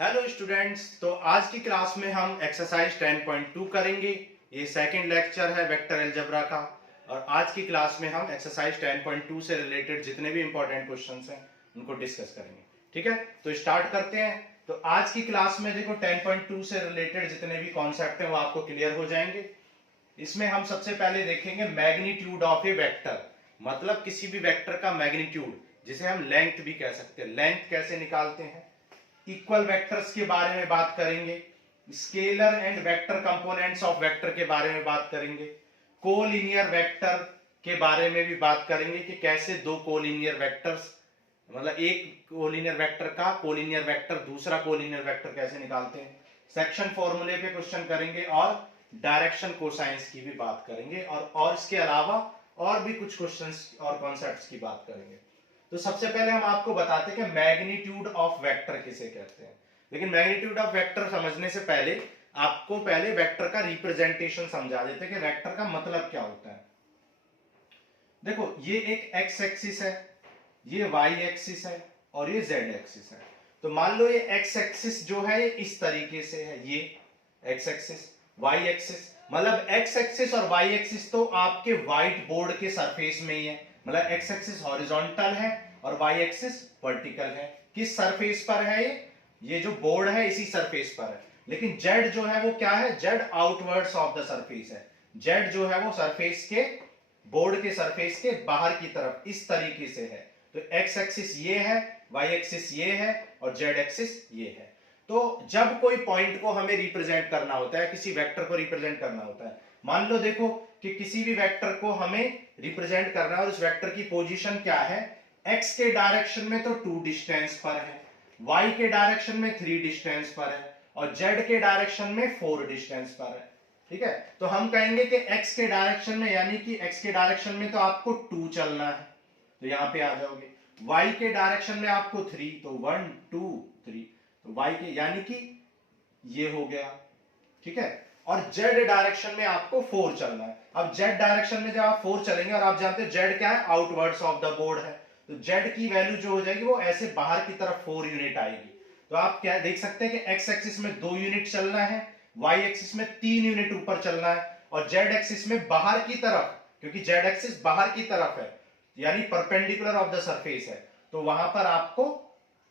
Hello students, तो आज की क्लास में हम एक्सरसाइज 10.2 करेंगे। ये सेकंड लेक्चर है वेक्टर अलजेब्रा का। और आज की क्लास में हम एक्सरसाइज 10.2 से रिलेटेड जितने भी इंपॉर्टेंट क्वेश्चंस हैं उनको डिस्कस करेंगे। ठीक है, तो स्टार्ट करते हैं। तो आज की क्लास में देखो 10.2 से रिलेटेड जितने भी कॉन्सेप्ट हैं वो आपको क्लियर हो जाएंगे। इसमें हम सबसे पहले देखेंगे मैग्नीट्यूड ऑफ ए वेक्टर, मतलब किसी भी वेक्टर का मैग्नीट्यूड, जिसे हम लेंथ भी कह सकते हैं। लेंथ कैसे निकालते हैं, इक्वल वेक्टर्स के बारे में बात करेंगे, scalar and vector components of vector के बारे में बात करेंगे, कोलिनियर वेक्टर के बारे में भी बात करेंगे कि कैसे दो कोलिनियर वेक्टर्स, मतलब एक कोलिनियर वेक्टर का कोलिनियर वेक्टर दूसरा कोलिनियर वेक्टर कैसे निकालते हैं। सेक्शन फॉर्मूले पे क्वेश्चन करेंगे और डायरेक्शन कोसाइंस की भी बात करेंगे और इसके अलावा और भी कुछ क्वेश्चंस और कॉन्सेप्ट्स की बात करेंगे। तो सबसे पहले हम आपको बताते हैं कि मैग्नीट्यूड ऑफ वेक्टर किसे कहते हैं। लेकिन मैग्नीट्यूड ऑफ वेक्टर समझने से पहले आपको पहले वेक्टर का रिप्रेजेंटेशन समझा देते हैं कि वेक्टर का मतलब क्या होता है। देखो, ये एक एक्स एक्सिस है, ये वाई एक्सिस है और ये जेड एक्सिस है। तो मान लो ये एक्स एक्सिस जो है ये इस तरीके से है, ये एक्स एक्सिस, वाई एक्सिस, मतलब एक्स एक्सिस और वाई एक्सिस तो आपके व्हाइट बोर्ड के सरफेस में ही है। मतलब एक्स एक्सिस हॉरिजॉन्टल है और वाई एक्सिस वर्टिकल है। किस सरफेस पर है ये जो बोर्ड है इसी सरफेस पर है। लेकिन जेड जो है वो क्या है, Z outwards of the surface है। जेड जो है वो सरफेस के, बोर्ड के सरफेस के बाहर की तरफ इस तरीके से है। तो एक्स एक्सिस ये है, वाई एक्सिस ये है और जेड एक्सिस ये है। तो जब कोई पॉइंट को हमें रिप्रेजेंट करना होता है, किसी वेक्टर को रिप्रेजेंट करना होता है, मान लो देखो कि किसी भी वेक्टर को हमें रिप्रेजेंट करना है और उस वेक्टर की पोजीशन क्या है, एक्स के डायरेक्शन में तो 2 डिस्टेंस पर है, वाई के डायरेक्शन में 3 डिस्टेंस पर है और जेड के डायरेक्शन में 4 डिस्टेंस पर है। ठीक है, तो हम कहेंगे कि एक्स के डायरेक्शन में, यानी कि एक्स के डायरेक्शन में तो आपको 2 चलना है, तो यहां पे आ जाओगे। y के डायरेक्शन में आपको 3, तो 1 2 3, तो y के यानी कि ये हो गया। ठीक है, और z डायरेक्शन में आपको 4 चलना है। अब z डायरेक्शन में जब आप 4 चलेंगे, और आप जानते हैं z क्या है, आउटवर्ड्स ऑफ द बोर्ड है, तो z की वैल्यू जो हो जाएगी वो ऐसे बाहर की तरफ 4 यूनिट आएगी। तो आप क्या देख सकते हैं कि x एक्सिस में 2 यूनिट चलना है, y एक्सिस में 3 यूनिट ऊपर चलना है और z एक्सिस में बाहर की तरफ, क्योंकि z एक्सिस बाहर की तरफ है यानी परपेंडिकुलर ऑफ द सरफेस है, तो वहां पर आपको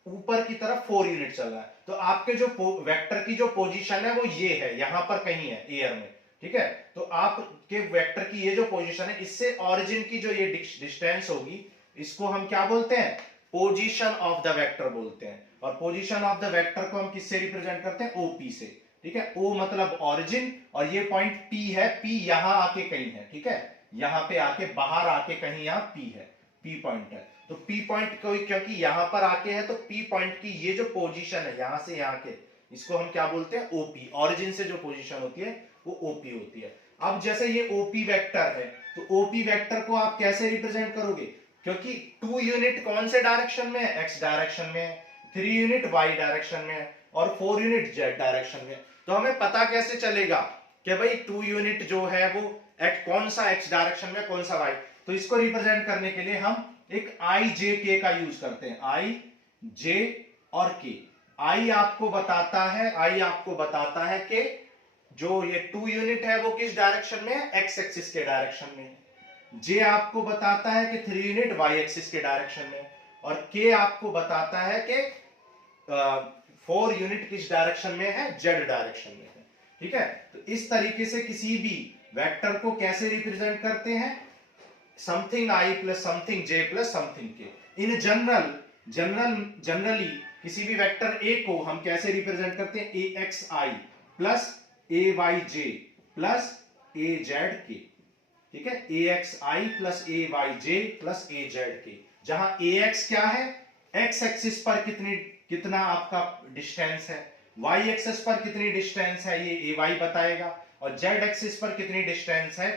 ऊपर की तरफ 4 यूनिट चल रहा है। तो आपके जो वेक्टर की जो पोजीशन है वो ये है, यहां पर कहीं है एयर में। ठीक है, तो आपके वेक्टर की ये जो पोजीशन है, इससे ऑरिजिन की जो ये डिस्टेंस होगी, इसको हम क्या बोलते हैं, पोजीशन ऑफ द वेक्टर बोलते हैं। और पोजीशन ऑफ द वेक्टर को हम किससे रिप्रेजेंट करते हैं, ओपी से। ठीक है, ओ मतलब ऑरिजिन और ये पॉइंट पी है, पी यहां आके कहीं है। ठीक है, यहां पे आके बाहर आके कहीं यहां पी है, पी पॉइंट है। तो पी पॉइंट कोई क्योंकि यहां पर आके है, तो पी पॉइंट की ये जो पोजीशन है यहां से यहां के, इसको हम क्या बोलते हैं, ओपी। ऑरिजिन से जो पोजीशन होती है वो ओपी होती है। अब जैसे ये ओपी वेक्टर है, तो ओपी वेक्टर को आप कैसे रिप्रेजेंट करोगे, क्योंकि 2 यूनिट कौन से डायरेक्शन में है, एक्स डायरेक्शन में है, 3 यूनिट वाई डायरेक्शन में है और 4 यूनिट जेड डायरेक्शन में। तो हमें पता कैसे चलेगा कि भाई 2 यूनिट जो है वो कौन सा एक्स डायरेक्शन में, कौन सा वाई। तो इसको रिप्रेजेंट करने के लिए हम एक आई जे के का यूज करते हैं, आई जे और के। आई आपको बताता है कि जो ये 2 यूनिट है वो किस डायरेक्शन में है, एक्स एक्सिस के डायरेक्शन में है। जे आपको बताता है कि 3 यूनिट वाई एक्सिस के डायरेक्शन में, और के आपको बताता है कि 4 यूनिट किस डायरेक्शन में है, जेड डायरेक्शन में है। ठीक है, तो इस तरीके से किसी भी वेक्टर को कैसे रिप्रेजेंट करते हैं, something I plus something J plus something K. In generally किसी भी वेक्टर ए को हम कैसे रिप्रेजेंट करते हैं, ए एक्स आई प्लस ए वाई जे प्लस ए जेड के। ठीक है, ए एक्स आई प्लस ए वाई जे प्लस ए जेड के, जहां ए एक्स क्या है, एक्स एक्सिस पर कितना आपका डिस्टेंस है, वाई एक्सिस पर कितनी डिस्टेंस है ये ए वाई बताएगा, और जेड एक्सिस पर कितनी डिस्टेंस है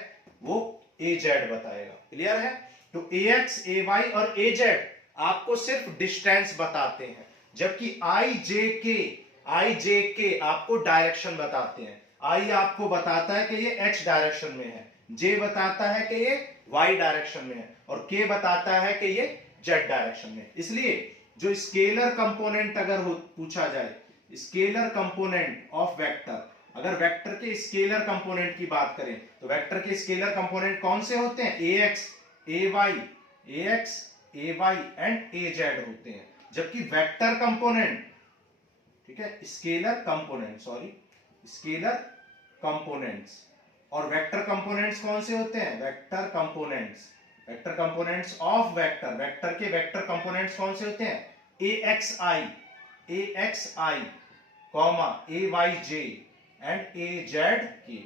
वो ए जेड बताएगा। क्लियर है, तो ए एक्स, ए वाई और ए जेड आपको सिर्फ डिस्टेंस बताते हैं, जबकि आई जे के आपको डायरेक्शन बताते हैं। आई आपको बताता है कि ये एक्स डायरेक्शन में है, जे बताता है कि ये वाई डायरेक्शन में है और के बताता है कि ये जेड डायरेक्शन में। इसलिए जो स्केलर कंपोनेंट अगर पूछा जाए, स्केलर कंपोनेंट ऑफ वेक्टर, अगर वेक्टर के स्केलर कंपोनेंट की बात करें तो वेक्टर के स्केलर कंपोनेंट कौन से होते हैं? ax, ay एंड az होते हैं। जबकि वेक्टर कंपोनेंट, ठीक है, स्केलर कंपोनेंट्स और वेक्टर कंपोनेंट्स कौन से होते हैं? Vector components of vector, vector के वेक्टर कंपोनेंट्स कौन से होते हैं? axi, ayj and azk।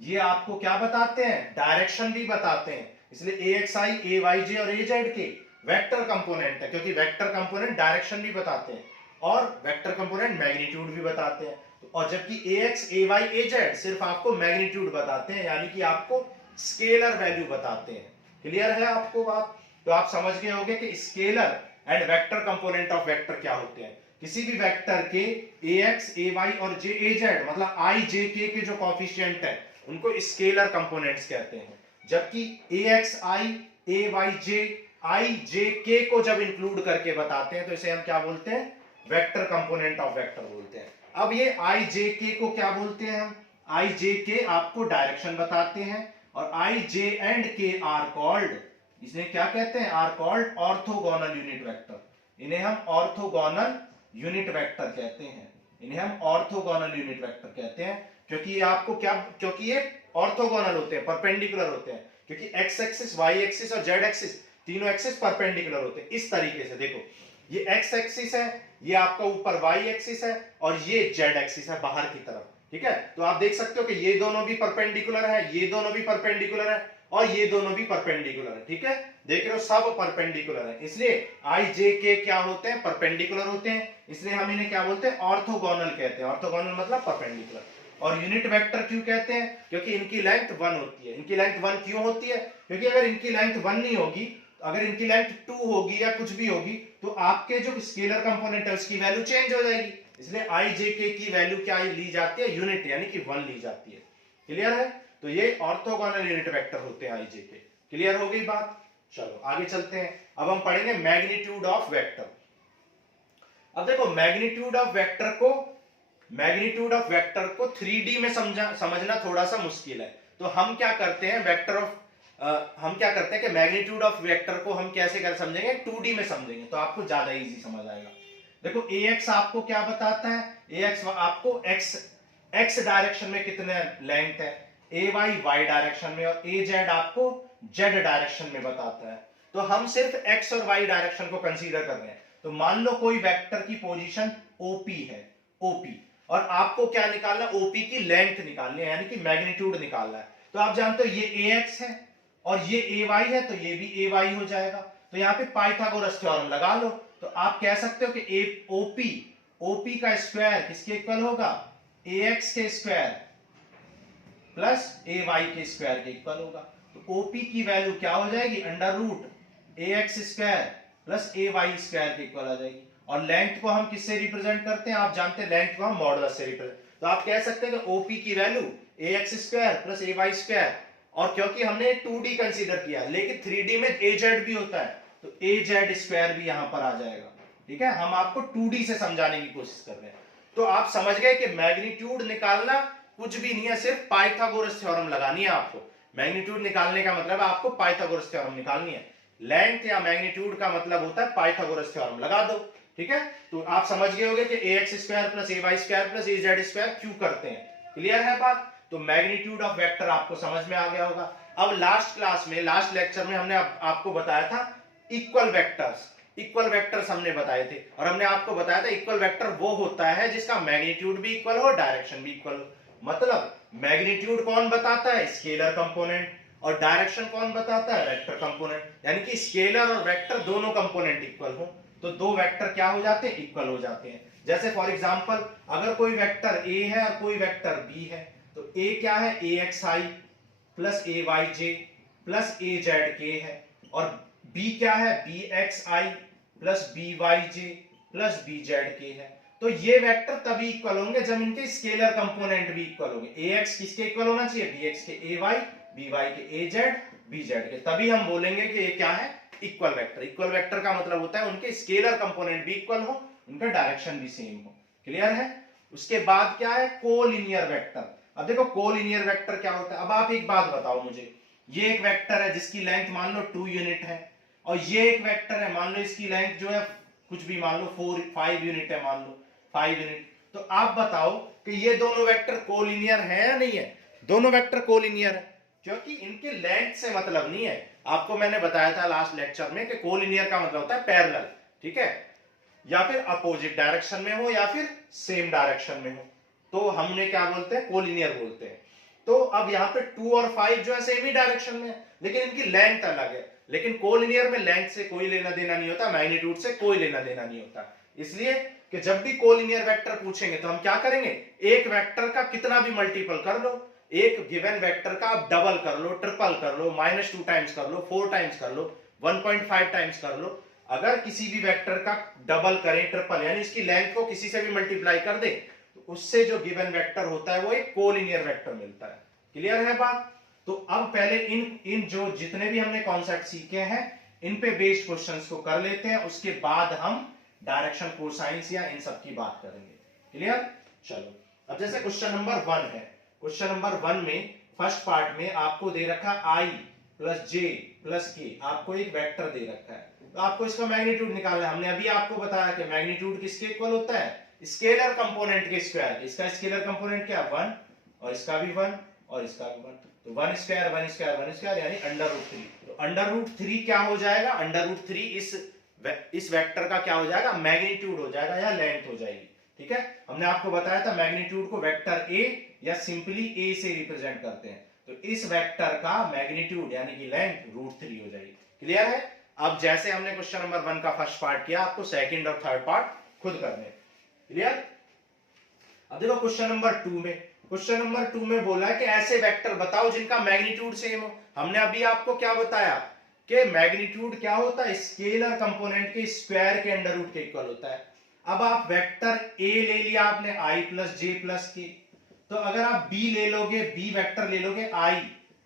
ये आपको क्या बताते हैं? डायरेक्शन भी बताते हैं। इसलिए axi, ayj और azk वेक्टर कंपोनेंट है, क्योंकि वेक्टर कंपोनेंट डायरेक्शन भी बताते हैं और वेक्टर कंपोनेंट मैग्नीट्यूड भी बताते हैं। और जबकि ax, ay, az सिर्फ आपको मैग्नीट्यूड बताते हैं, यानी कि आपको स्केलर वैल्यू बताते हैं। क्लियर है आपको बात? तो आप समझ गए होंगे कि scalar and vector component of vector क्या होते हैं। किसी भी वेक्टर के ax, ay और j, az मतलब i, j, k के जो कोएफिशिएंट है उनको स्केलर कंपोनेंट्स कहते हैं। जबकि axi, ayj, i, j, k को जब इंक्लूड करके बताते हैं तो इसे हम क्या बोलते हैं? वेक्टर कंपोनेंट ऑफ वेक्टर बोलते हैं। अब ये i, j, k को क्या बोलते हैं हम? i, j, k आपको डायरेक्शन बताते हैं और i, j and k are called, इसे क्या कहते हैं? Are called orthogonal unit vector. इन्हें हम ऑर्थोगोनल यूनिट वेक्टर कहते हैं। क्योंकि ये आपको क्या, क्योंकि ये ऑर्थोगोनल होते हैं, परपेंडिकुलर होते हैं, क्योंकि एक्स एक्सिस, वाई एक्सिस और जेड एक्सिस तीनों एक्सिस परपेंडिकुलर होते हैं। इस तरीके से देखो, ये एक्स एक्सिस है, ये आपका ऊपर वाई एक्सिस है और ये जेड एक्सिस है बाहर की तरफ, ठीक है। तो आप देख सकते हो कि ये दोनों भी परपेंडिकुलर है, ये दोनों भी परपेंडिकुलर है और ये दोनों भी परपेंडिकुलर है, ठीक है। देख रहे हो, सब परपेंडिकुलर है। इसलिए आई, जे, के क्या होते हैं? परपेंडिकुलर होते हैं। इसलिए हम इन्हें क्या बोलते हैं? ऑर्थोगोनल कहते हैं। ऑर्थोगोनल मतलब परपेंडिकुलर। और यूनिट वेक्टर क्यों कहते हैं? क्योंकि इनकी लेंथ 1 होती है। इनकी लेंथ 1 क्यों होती है? क्योंकि अगर इनकी लेंथ 1 नहीं होगी, अगर इनकी लेंथ 2 होगी या कुछ भी होगी, तो आपके जो स्केलर कंपोनेंट है उसकी वैल्यू चेंज हो जाएगी। इसलिए आई, जे, के की वैल्यू क्या ली जाती है? यूनिट, यानी कि 1 ली जाती है। क्लियर है? तो ये ऑर्थोगोनल यूनिट वेक्टर होते हैं आई, जे, के। क्लियर हो गई बात? चलो आगे चलते हैं। अब हम पढ़ेंगे मैग्नीट्यूड ऑफ वेक्टर। अब देखो, मैग्नीट्यूड ऑफ वेक्टर को 3D में समझना थोड़ा सा मुश्किल है। तो हम क्या करते हैं, कि मैग्नीट्यूड ऑफ वेक्टर को हम कैसे कर समझेंगे? 2D में समझेंगे, तो आपको ज्यादा इजी समझ आएगा। देखो, ax आपको क्या बताता है? ax आपको x डायरेक्शन में कितने लेंथ है, ay y डायरेक्शन में, और az आपको z डायरेक्शन में बताता है। तो हम सिर्फ x और y डायरेक्शन को कंसीडर कर रहे हैं। तो मान लो कोई वेक्टर की पोजीशन OP है, OP, और आपको क्या निकालना? OP की लेंथ निकालनी है, यानी कि मैग्नीट्यूड निकालना है। तो आप जानते हो ये ax है और ये ay है, तो ये भी ay हो जाएगा। तो यहाँ पे पाइथागोरस थ्योरम लगा लो। तो आप कह सकते हो कि OP का स्क्वायर किसके इक्वल होगा? ax के स्क्वायर प्लस ay के स्क्वायर के इक्वल होगा। तो OP की वैल्यू क्या हो जाएगी? Under root ax square plus ay square के इक्वल आ जाएगी। और लेंथ को हम किससे रिप्रेजेंट करते हैं? आप जानते हैं लेंथ को हम मॉडुलस से रिप्रेजेंट। तो आप कह सकते हैं कि OP की value ax square plus ay square, और क्योंकि हमने 2D कंसीडर किया, लेकिन 3D में az भी होता है, तो az स्क्वायर भी यहां पर आ जाएगा, ठीक है। हम आपको 2D से समझाने की कोशिश कर रहे हैं। तो आप समझ गए कि मैग्नीट्यूड निकालना कुछ भी नहीं है, सिर्फ पाइथागोरस थ्योरम लगानी है आपको। मैग्नीट्यूड निकालने का मतलब आपको पाइथागोरस थ्योरम निकालनी है। लेंथ या मैग्नीट्यूड का मतलब होता है पाइथागोरस थ्योरम लगा दो, ठीक है। तो आप समझ गए होंगे कि ax square plus ay square plus az square क्यों करते हैं। क्लियर है बात? तो मैग्नीट्यूड ऑफ वेक्टर आपको समझ में आ गया होगा। अब लास्ट क्लास में, लास्ट लेक्चर में हमने आपको बताया था इक्वल वेक्टर्स हमने बताए थे, और हमने आपको बताया था इक्वल वेक्टर वो होता है जिसका मैग्नीट्यूड भी इक्वल हो, डायरेक्शन भी इक्वल हो। मतलब मैग्नीट्यूड कौन बताता है? स्केलर कंपोनेंट, और डायरेक्शन कौन बताता है? Vector component. यानी कि स्केलर और वेक्टर दोनों कंपोनेंट इक्वल हो तो दो वेक्टर क्या हो जाते हैं? इक्वल हो जाते हैं। जैसे फॉर एग्जांपल, अगर कोई वेक्टर a है और कोई वेक्टर b है, तो a क्या है? axi plus ayj plus azk है, और b क्या है? bxi plus byj plus bzk है। तो ये वेक्टर तभी इक्वल होंगे जब इनके स्केलर कंपोनेंट भी इक्वल होंगे। ax किसके इक्वल होना चाहिए? bx के ay, by के az, bz के, तभी हम बोलेंगे कि ये क्या है? Equal vector. इक्वल वेक्टर का मतलब होता है उनके स्केलर कंपोनेंट भी इक्वल हो, उनका डायरेक्शन भी सेम हो। क्लियर है? उसके बाद क्या है, कोलिनियर वेक्टर। अब देखो कोलिनियर वेक्टर क्या होता है। अब आप एक बात बताओ मुझे, ये एक वेक्टर है जिसकी लेंथ मान लो 2 यूनिट है, और ये एक वेक्टर है मान लो इसकी लेंथ जो है कुछ भी मान लो 5 यूनिट है, मान लो 5 यूनिट। तो आप बताओ कि ये दोनों वेक्टर कोलिनियर है या नहीं है। दोनों वेक्टर कोलिनियर है, क्योंकि इनके लेंथ से मतलब नहीं है। आपको मैंने बताया था लास्ट लेक्चर में कि कोलिनियर का मतलब होता है पैरेलल, ठीक है, या फिर अपोजिट डायरेक्शन में हो या फिर सेम डायरेक्शन में हो, तो हमने क्या बोलते हैं, कोलिनियर बोलते हैं। तो अब यहाँ पे 2 और 5 जो है सेम ही डायरेक्शन में है, लेकिन इनकी लेंथ अलग है। लेकिन कोलिनियर में लेंथ से कोई लेना देना नहीं होता, मैग्नीट्यूड से कोई लेना देना नहीं होता। इसलिए कि जब भी कोलिनियर वेक्टर पूछेंगे तो हम क्या करेंगे, एक वेक्टर का कितना भी मल्टीपल कर लो, एक गिवन वेक्टर का आप डबल कर लो, ट्रिपल कर लो, -2 टाइम्स कर लो, 4 टाइम्स कर लो, 1.5 टाइम्स कर लो। अगर किसी भी वेक्टर का डबल करें, ट्रिपल, यानी इसकी लेंथ को किसी से भी मल्टीप्लाई कर दे, तो उससे जो गिवन वेक्टर होता है वो एक कोलिनियर वेक्टर मिलता है। क्लियर है बात। तो अब पहले इन जो जितने भी हमने कॉन्सेप्ट सीखे हैं इन पे बेस्ड क्वेश्चंस को कर लेते हैं, उसके बाद हम डायरेक्शन कोसाइंस या इन सब की बात करेंगे। क्लियर। चलो अब जैसे क्वेश्चन नंबर 1 है, क्वेश्चन नंबर 1 में फर्स्ट पार्ट में आपको दे रखा i प्लस जे प्लस के, आपको एक वेक्टर दे रखा है, तो आपको इसका मैग्नीट्यूड निकालना है। हमने अभी आपको बताया कि मैग्नीट्यूड किसके इक्वल होता है, स्केलर कंपोनेंट के स्क्वायर। इसका स्केलर कंपोनेंट क्या, 1, और इसका भी 1 और इसका भी 1, तो 1 स्क्वायर 1 स्क्वायर 1 स्क्वायर यानी √3। तो √3 क्या हो जाएगा, √3 इस वेक्टर का क्या हो जाएगा, मैग्नीट्यूड हो जाएगा या लेंथ हो जाएगी। ठीक है, हमने आपको बताया था मैग्नीट्यूड को वेक्टर ए या सिंपली ए से रिप्रेजेंट करते हैं, तो इस वेक्टर का मैग्नीट्यूड यानी कि लेंथ √3 हो जाएगी। क्लियर है। अब जैसे हमने क्वेश्चन नंबर 1 का फर्स्ट पार्ट किया, आपको सेकंड और थर्ड पार्ट खुद करने। क्लियर। अब देखो क्वेश्चन नंबर 2 में, क्वेश्चन नंबर 2 में बोला है कि ऐसे वेक्टर बताओ जिनका मैग्नीट्यूड सेम हो। हमने अभी आपको क्या बताया कि मैग्नीट्यूड क्या होता है, स्केलर कंपोनेंट के स्क्वायर के अंडर रूट के इक्वल होता है। अब आप वेक्टर ए ले लिया आपने i प्लस जे प्लस के, तो अगर आप b ले लोगे, b वेक्टर ले लोगे i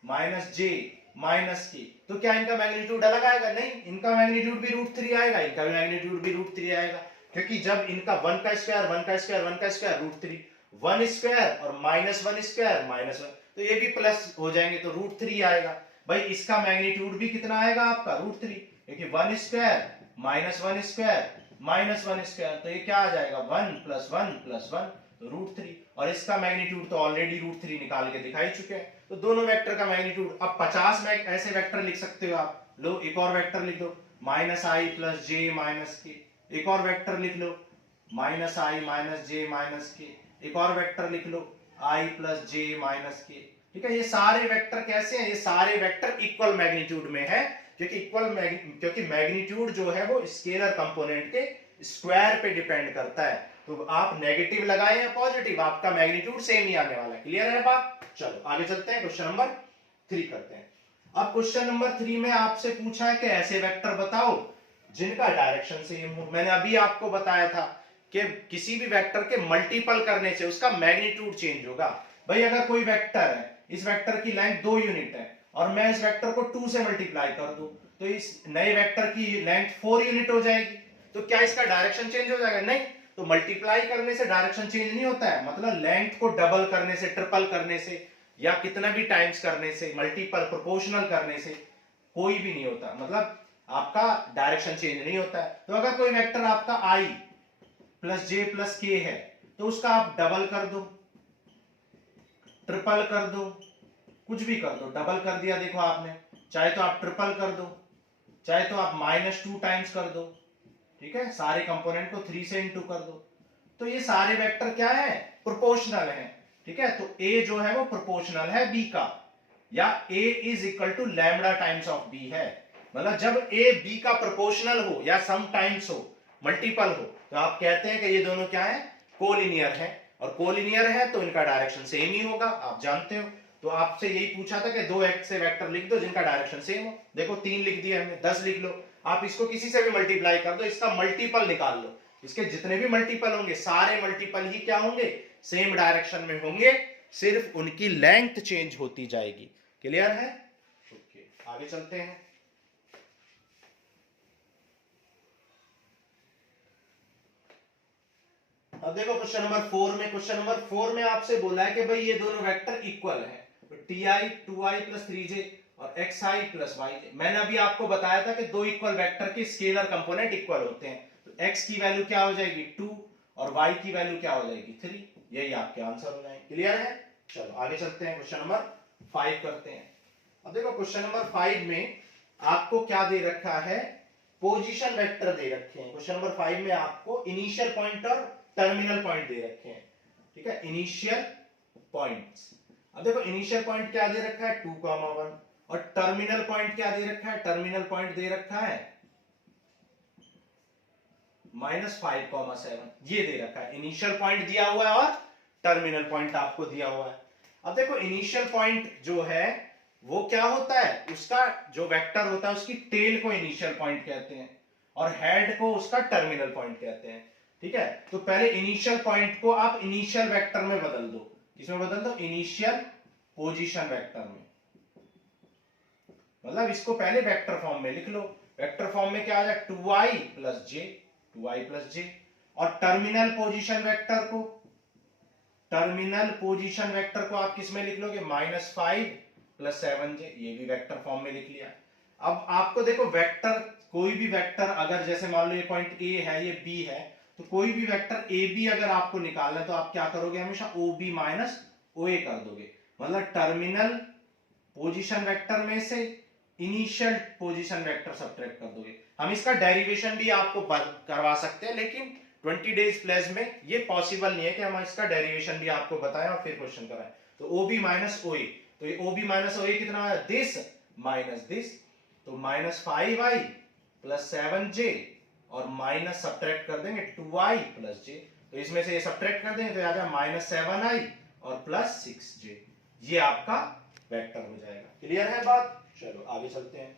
माइनस जे माइनस के, तो क्या इनका मैग्नीट्यूड अलग आएगा, नहीं, इनका मैग्नीट्यूड भी √3 आएगा, इनका भी मैग्नीट्यूड भी √3 आएगा, क्योंकि जब इनका 1 का स्क्वायर 1 का स्क्वायर 1 का स्क्वायर √3, 1 स्क्वायर और -1 स्क्वायर -1, तो ये भी प्लस हो जाएंगे तो √3 आएगा। भाई इसका मैग्नीट्यूड भी कितना आएगा आपका, √3, क्योंकि 1 स्क्वायर -1 स्क्वायर -1 स्क्वायर, तो ये क्या आ जाएगा 1 + 1 + 1, तो √3, और इसका मैग्नीट्यूड तो ऑलरेडी √3 निकाल के दिखा ही चुके हैं। तो दोनों वेक्टर का मैग्नीट्यूड, अब 50 ऐसे वेक्टर लिख सकते हो आप। लो एक और वेक्टर लिख दो, -i + j - k, एक और वेक्टर लिख लो -i - j - k, एक और वेक्टर लिख लो i + j - k। ठीक है, ये सारे वेक्टर कैसे हैं, ये सारे वेक्टर इक्वल मैग्नीट्यूड में है, क्योंकि मैग्नीट्यूड जो है वो स्केलर कंपोनेंट के स्क्वायर पे डिपेंड करता है। तो आप नेगेटिव लगाए या पॉजिटिव, आपका मैग्नीट्यूड सेम ही आने वाला है। क्लियर है बात। चलो आगे चलते हैं, क्वेश्चन नंबर 3 करते हैं। अब क्वेश्चन नंबर 3 में आपसे पूछा है कि ऐसे वेक्टर बताओ जिनका डायरेक्शन सेम हो। मैंने अभी आपको बताया था कि किसी भी वेक्टर के मल्टीपल करने से उसका मैग्नीट्यूड चेंज होगा। भाई अगर कोई वेक्टर है, इस वेक्टर की लेंथ 2 यूनिट है और मैं इस वेक्टर को 2 से मल्टीप्लाई कर दूं, तो इस नए वेक्टर की लेंथ 4 यूनिट हो जाएगी, तो क्या इसका डायरेक्शन चेंज हो जाएगा, नहीं। तो मल्टीप्लाई करने से डायरेक्शन चेंज नहीं होता है, मतलब लेंथ को डबल करने से, ट्रिपल करने से, या कितना भी टाइम्स करने से, मल्टीपल प्रोपोर्शनल करने से कोई भी नहीं होता, मतलब आपका डायरेक्शन चेंज नहीं होता है। तो अगर कोई वेक्टर आपका i + j + k है, तो उसका आप डबल कर दो, ट्रिपल कर दो, कुछ भी कर दो, डबल कर दिया देखो आपने, चाहे तो आप ट्रिपल कर दो, चाहे तो आप -2 टाइम्स कर दो, ठीक है, सारे कंपोनेंट को 3 से इंटू कर दो, तो ये सारे वेक्टर क्या है, प्रोपोर्शनल है। ठीक है, तो a जो है वो प्रोपोर्शनल है b का, या a = lambda times of b है, मतलब जब a b का प्रोपोर्शनल हो या सम टाइम्स हो, मल्टीपल हो, तो आप कहते हैं कि ये दोनों क्या है, कोलिनियर है, और कोलिनियर है तो इनका डायरेक्शन सेम ही होगा, आप जानते हो। तो आपसे यही पूछा था कि 2 ऐसे वेक्टर लिख दो जिनका डायरेक्शन सेम हो। देखो 3 लिख दिए हमने, 10 लिख लो, आप इसको किसी से भी मल्टीप्लाई कर दो, इसका मल्टीपल निकाल लो, इसके जितने भी मल्टीपल होंगे सारे मल्टीपल ही क्या होंगे, सेम डायरेक्शन में होंगे, सिर्फ उनकी लेंथ चेंज होती जाएगी। क्लियर है। ओके आगे चलते हैं। अब देखो क्वेश्चन नंबर 4 में आपसे बोला है कि भाई ये दोनों वेक्टर इक्वल है, तो ti 2i प्लस 3j और xi प्लस yj। मैंने अभी आपको बताया था कि दो इक्वल वेक्टर के स्केलर कंपोनेंट इक्वल होते हैं, तो x की वैल्यू क्या हो जाएगी 2 और y की वैल्यू क्या हो जाएगी 3। यही आपके आंसर हो जाएंगे। क्लियर है? चलो आगे चलते हैं, क्वेश्चन नंबर 5 करते हैं। अब देखो क्वेश्चन नंबर 5 में आपको क्या दे रखा है, पोजीशन वेक्टर दे रखे हैं। क्वेश्चन नंबर 5 में आपको इनिशियल पॉइंट और टर्मिनल पॉइंट दे रखे हैं। ठीक है, इनिशियल पॉइंट्स। अब देखो इनिशियल पॉइंट क्या दे रखा है 2,1 और टर्मिनल पॉइंट क्या दे रखा है, टर्मिनल पॉइंट दे रखा है -5,7। ये दे रखा है, इनिशियल पॉइंट दिया हुआ है और टर्मिनल पॉइंट आपको दिया हुआ है। अब देखो इनिशियल पॉइंट जो है वो क्या होता है, उसका जो वेक्टर होता है उसकी टेल को इनिशियल पॉइंट कहते हैं और हेड को उसका टर्मिनल पॉइंट कहते हैं। ठीक है, तो पहले इनिशियल पॉइंट को आप इनिशियल वेक्टर में बदल दो। किसमें बदल दो? इनिशियल पोजीशन वेक्टर में। मतलब इसको पहले वेक्टर फॉर्म में लिख लो। वेक्टर फॉर्म में क्या आ जाए 2i प्लस जे और टर्मिनल पोजीशन वेक्टर को आप किस में लिख लोगे -5 प्लस 7j। ये भी वेक्टर फॉर्म में लिख लिया। अब आपको देखो वेक्टर, कोई भी वेक्टर अगर जैसे मान लो ये पॉइंट ए है ये बी है, तो कोई भी वेक्टर ए बी अगर आपको निकालना है तो आप क्या करोगे, हमेशा ओ बी माइनस ओ ए कर दोगे। मतलब टर्मिनल पोजीशन वेक्टर में से इनिशियल पोजीशन वेक्टर सब्ट्रैक्ट कर दोगे। हम इसका डेरिवेशन भी आपको करवा सकते हैं, लेकिन 20 डेज प्लस में ये पॉसिबल नहीं है कि हम इसका डेरिवेशन भी आपको बताएं और फिर क्वेश्चन कराएं। तो ओ बी माइनस ओ ए, तो ये ओ बी माइनस ओ ए कितना है, दिस माइनस दिस, तो -5i प्लस 7j और माइनस सब्ट्रैक्ट कर देंगे 2i प्लस j। तो इसमें से ये सब्ट्रैक्ट कर देंगे तो आ जाएगा -7i और प्लस 6j। ये आपका वेक्टर हो जाएगा। क्लियर है बात? चलो आगे चलते हैं।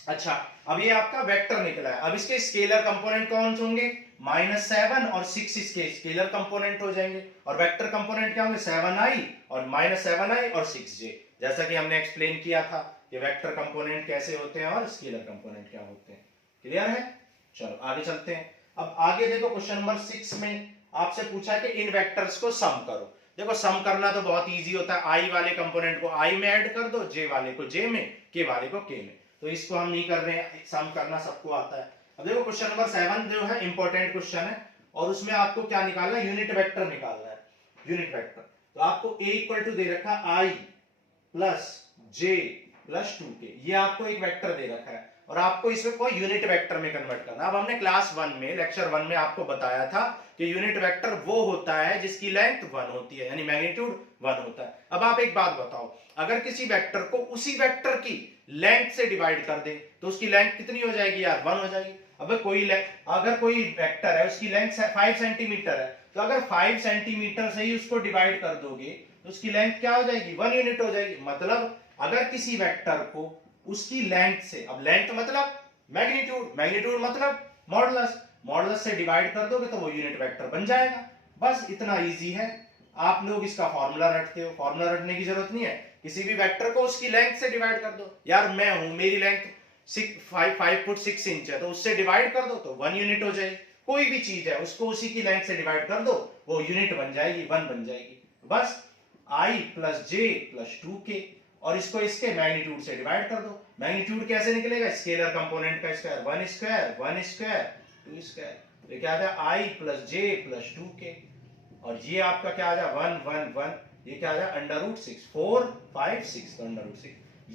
अच्छा, अब ये आपका वेक्टर निकला है। अब इसके स्केलर कंपोनेंट कौन से होंगे, -7 और 6 इसके स्केलर कंपोनेंट हो जाएंगे और वेक्टर कंपोनेंट क्या होंगे 7i और -7i और 6j। जैसा कि हमने एक्सप्लेन किया था कि वेक्टर कंपोनेंट कैसे होते हैं और स्केलर कंपोनेंट क्या होते हैं। क्लियर है? चलो आगे चलते हैं। अब आगे देखो क्वेश्चन नंबर 6 में आपसे पूछा कि इन वेक्टर्स को सम करो। देखो सम करना तो बहुत इजी होता है, आई वाले कंपोनेंट को आई में ऐड कर दो, जे वाले को जे में, के वाले को के में। तो इसको हम नहीं कर रहे हैं, सम करना सबको आता है। अब देखो क्वेश्चन नंबर 7 जो है इंपॉर्टेंट क्वेश्चन है और उसमें आपको क्या निकालना है, यूनिट वेक्टर निकालना है। यूनिट वेक्टर तो आपको a इक्वल टू दे रखा i plus j plus 2k, ये आपको एक वेक्टर दे रखा है और आपको इसमें कोई यूनिट वेक्टर में कन्वर्ट करना। अब हमने क्लास 1 में लेक्चर 1 में आपको बताया था कि यूनिट वेक्टर वो होता है जिसकी लेंथ 1 होती है, यानी मैग्नीट्यूड 1 होता है। अब आप एक बात बताओ, अगर किसी वेक्टर को उसी वेक्टर की लेंथ से डिवाइड कर दे तो उसकी लेंथ कितनी हो जाएगी यार, 1 हो जाएगी। अगर कोई वेक्टर है उसकी लेंथ 5 सेंटीमीटर है, तो अगर 5 सेंटीमीटर से ही उसको डिवाइड कर दोगे तो उसकी लेंथ क्या हो जाएगी, 1 यूनिट हो जाएगी। मतलब अगर किसी वेक्टर को उसकी लेंथ से, अब लेंथ मतलब मैग्नीट्यूड मतलब मॉडुलस से डिवाइड कर दोगे तो वो यूनिट वेक्टर बन जाएगा। बस इतना इजी है। आप लोग इसका फॉर्मूला रटते हो, फॉर्मूला रटने की जरूरत नहीं है। किसी भी वेक्टर को उसकी लेंथ से डिवाइड कर दो। यार मैं हूं, मेरी लेंथ 5 फुट 6 इंच है, तो उससे डिवाइड कर दो तो 1 यूनिट हो जाएगी। कोई भी चीज है उसको उसी की लेंथ से डिवाइड कर दो, वो यूनिट बन जाएगी, 1 बन जाएगी। बस i plus j plus 2k और इसको इसके मैग्नीट्यूड से डिवाइड कर दो। मैग्नीट्यूड कैसे निकलेगा, स्केलर कंपोनेंट का स्क्वायर, 1 स्क्वायर 2 स्क्वायर, तो क्या आ जाए i plus j plus 2k और ये आपका क्या आ जाए 1 1 1, ये क्या आ जाए √6, 4 5 6 तो √6।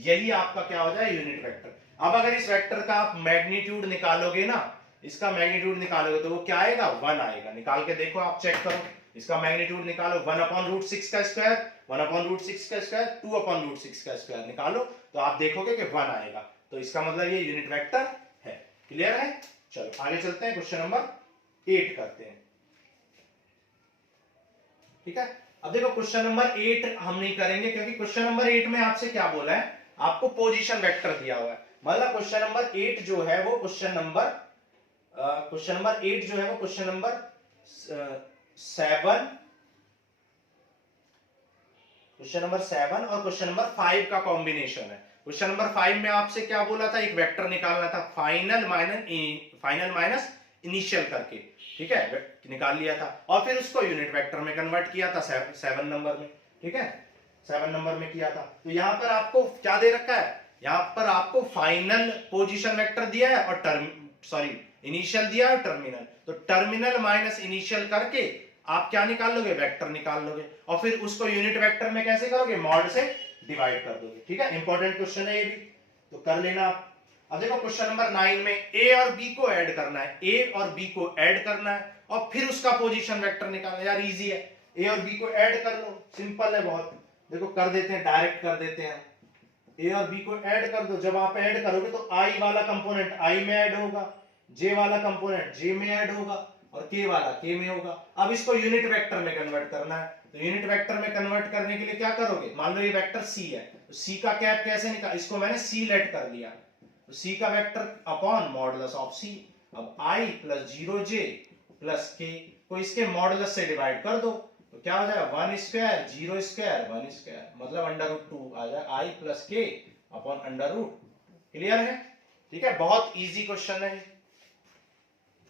यही आपका क्या हो जाए यूनिट वेक्टर। अब अगर इस वेक्टर का आप मैग्नीट्यूड निकालोगे ना, इसका मैग्नीट्यूड निकालोगे तो वो क्या आएगा, 1 आएगा। निकाल के देखो, आप चेक करो, इसका मैग्नीट्यूड निकालो, 1/√6 का स्क्वायर, 1/√6 का स्क्वायर, 2/√6 का स्क्वायर निकालो तो आप देखोगे कि 1 आएगा। तो इसका मतलब ये यूनिट वेक्टर है। क्लियर है? चलो आगे चलते हैं, क्वेश्चन नंबर 8 करते हैं। ठीक है, अब देखो क्वेश्चन नंबर 8 हम नहीं करेंगे क्योंकि क्वेश्चन नंबर 8 में आपसे क्या बोला है, आपको पोजीशन वेक्टर दिया हुआ है। मतलब क्वेश्चन नंबर 8 जो है वो क्वेश्चन नंबर 8 जो है वो क्वेश्चन नंबर 7 और क्वेश्चन नंबर 5 का कॉम्बिनेशन है। क्वेश्चन नंबर 5 में आपसे क्या बोला था, एक वेक्टर निकालना था फाइनल माइनस इनिशियल करके। ठीक है, निकाल लिया था और फिर उसको यूनिट वेक्टर में कन्वर्ट किया था 7 नंबर में, ठीक है, 7 नंबर में किया था। तो यहां पर आपको क्या दे रखा है, यहां पर आपको फाइनल पोजीशन वेक्टर दिया है और इनिशियल दिया है और टर्मिनल। तो टर्मिनल माइनस इनिशियल करके आप क्या निकाल लोगे, वेक्टर निकाल लोगे और फिर उसको यूनिट वेक्टर में कैसे करोगे, मॉड से डिवाइड कर दोगे, ठीक है। इंपॉर्टेंट क्वेश्चन है ये भी, तो कर लेना आप। अब देखो क्वेश्चन नंबर 9 में ए और बी को ऐड करना है, ए और बी को ऐड करना है और फिर उसका पोजीशन वेक्टर निकालना। यार इजी है, ए और बी को ऐड कर लो, सिंपल है बहुत। देखो कर देते हैं, डायरेक्ट कर देते हैं। ए और बी को ऐड कर दो, जब आप ऐड करोगे तो आई वाला कंपोनेंट आई में ऐड होगा, जे वाला कंपोनेंट जे में ऐड होगा और के वाला के में होगा। अब इसको यूनिट वेक्टर में कन्वर्ट करना है, तो यूनिट वेक्टर में कन्वर्ट करने के लिए क्या करोगे, मान लो ये वेक्टर सी है, तो सी का कैप कैसे निकाल, इसको मैंने सी लेट कर लिया, तो सी का वेक्टर अपॉन मॉडुलस ऑफ सी। अब आई प्लस 0j प्लस के को इसके मॉडुलस से डिवाइड कर दो, तो क्या हो जाएगा 1 स्क्वायर 0 स्क्वायर 1 स्क्वायर, मतलब √2 आ जाए आई प्लस के अपॉन √2। क्लियर है, ठीक है, बहुत इजी क्वेश्चन है,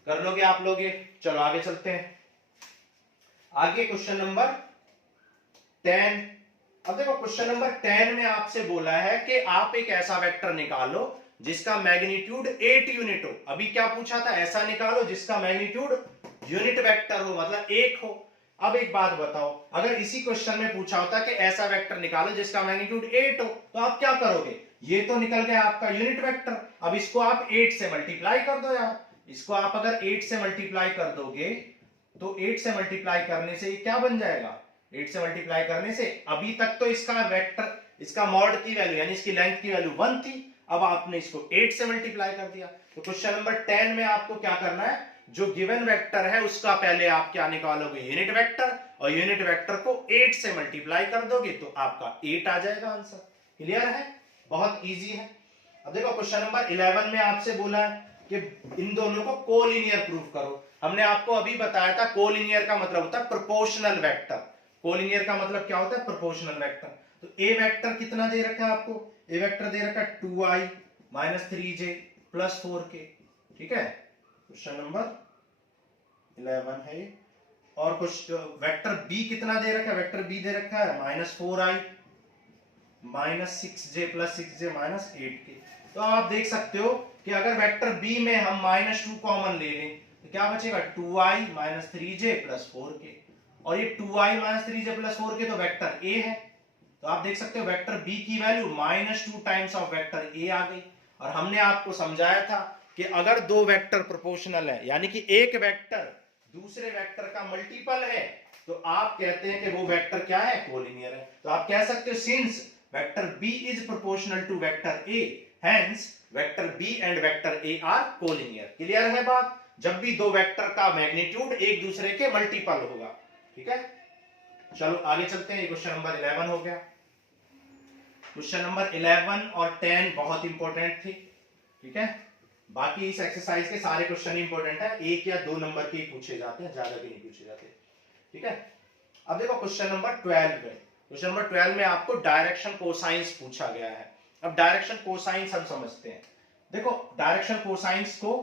कर लोगे आप लोग ये। चलो आगे चलते हैं, आगे क्वेश्चन नंबर 10। अब देखो क्वेश्चन नंबर 10 में आपसे बोला है कि आप एक ऐसा वेक्टर निकालो जिसका मैग्नीट्यूड 8 यूनिट हो। अभी क्या पूछा था, ऐसा निकालो जिसका मैग्नीट्यूड यूनिट वेक्टर हो, मतलब 1 हो। अब एक बात बताओ, अगर इसी क्वेश्चन में पूछा होता कि ऐसा वेक्टर निकालो जिसका मैग्नीट्यूड 8 हो, तो आप क्या करोगे, ये तो निकल गया आपका यूनिट वेक्टर। अब इसको आप 8 से मल्टीप्लाई कर दो यार, इसको आप अगर 8 से मल्टीप्लाई कर दोगे तो 8 से मल्टीप्लाई करने से ये क्या बन जाएगा, 8 से मल्टीप्लाई करने से, अभी तक तो इसका वेक्टर, इसका मॉड की वैल्यू यानी इसकी लेंथ की वैल्यू 1 थी, अब आपने इसको 8 से मल्टीप्लाई कर दिया। तो क्वेश्चन नंबर 10 में आपको क्या करना है, जो गिवन वेक्टर है उसका पहले आप क्या निकालोगे, यूनिट वेक्टर, और यूनिट वेक्टर को 8 से मल्टीप्लाई कर दोगे तो आपका 8 आ जाएगा आंसर। क्लियर है, बहुत इजी है। अब देखो क्वेश्चन नंबर 11 में आपसे बोला है कि इन दोनों को कोलिनियर प्रूफ करो। हमने आपको अभी बताया था कोलिनियर का मतलब होता है प्रोपोर्शनल वेक्टर। कोलिनियर का मतलब क्या होता है, प्रोपोर्शनल वेक्टर। तो ए वेक्टर कितना दे रखा है आपको, ए वेक्टर दे रखा है 2i minus 3j plus 4k, ठीक है, क्वेश्चन नंबर 11 है। और कुछ वेक्टर बी कितना दे रखा है, वेक्टर बी दे रखा है minus 4i minus 6j plus 6j minus 8k। तो आप देख सकते हो कि अगर वेक्टर बी में हम -2 कॉमन ले लें तो क्या बचेगा, 2i minus 3j plus 4k, और ये 2i minus 3j plus 4k तो वेक्टर ए है। तो आप देख सकते हो वेक्टर बी की value -2 times of vector A आ गई। और हमने आपको समझाया था कि अगर दो वेक्टर प्रोपोर्शनल है, यानी कि एक वेक्टर दूसरे वेक्टर का मल्टीपल है, तो आप कहते हैं कि वो वेक्टर क्या है, कोलिनियर है। तो आप कह सकते हो since vector B is proportional to vector A, hence vector B and vector A are collinear. Clear है बात, जब भी दो वेक्टर का मैग्नीट्यूड एक दूसरे के मल्टीपल होगा, ठीक है। चलो आगे चलते हैं, क्वेश्चन नंबर 11 हो गया। क्वेश्चन नंबर 11 और 10 बहुत इंपॉर्टेंट थी, ठीक है। बाकी इस एक्सरसाइज के सारे क्वेश्चन इंपॉर्टेंट है, 1 या 2 नंबर के पूछे जाते हैं, ज्यादा भी नहीं पूछे जाते, ठीक है। अब देखो क्वेश्चन नंबर 12 में, क्वेश्चन नंबर 12 में आपको डायरेक्शन कोसाइंस पूछा गया है। अब डायरेक्शन कोसाइंस हम समझते हैं। देखो डायरेक्शन कोसाइंस को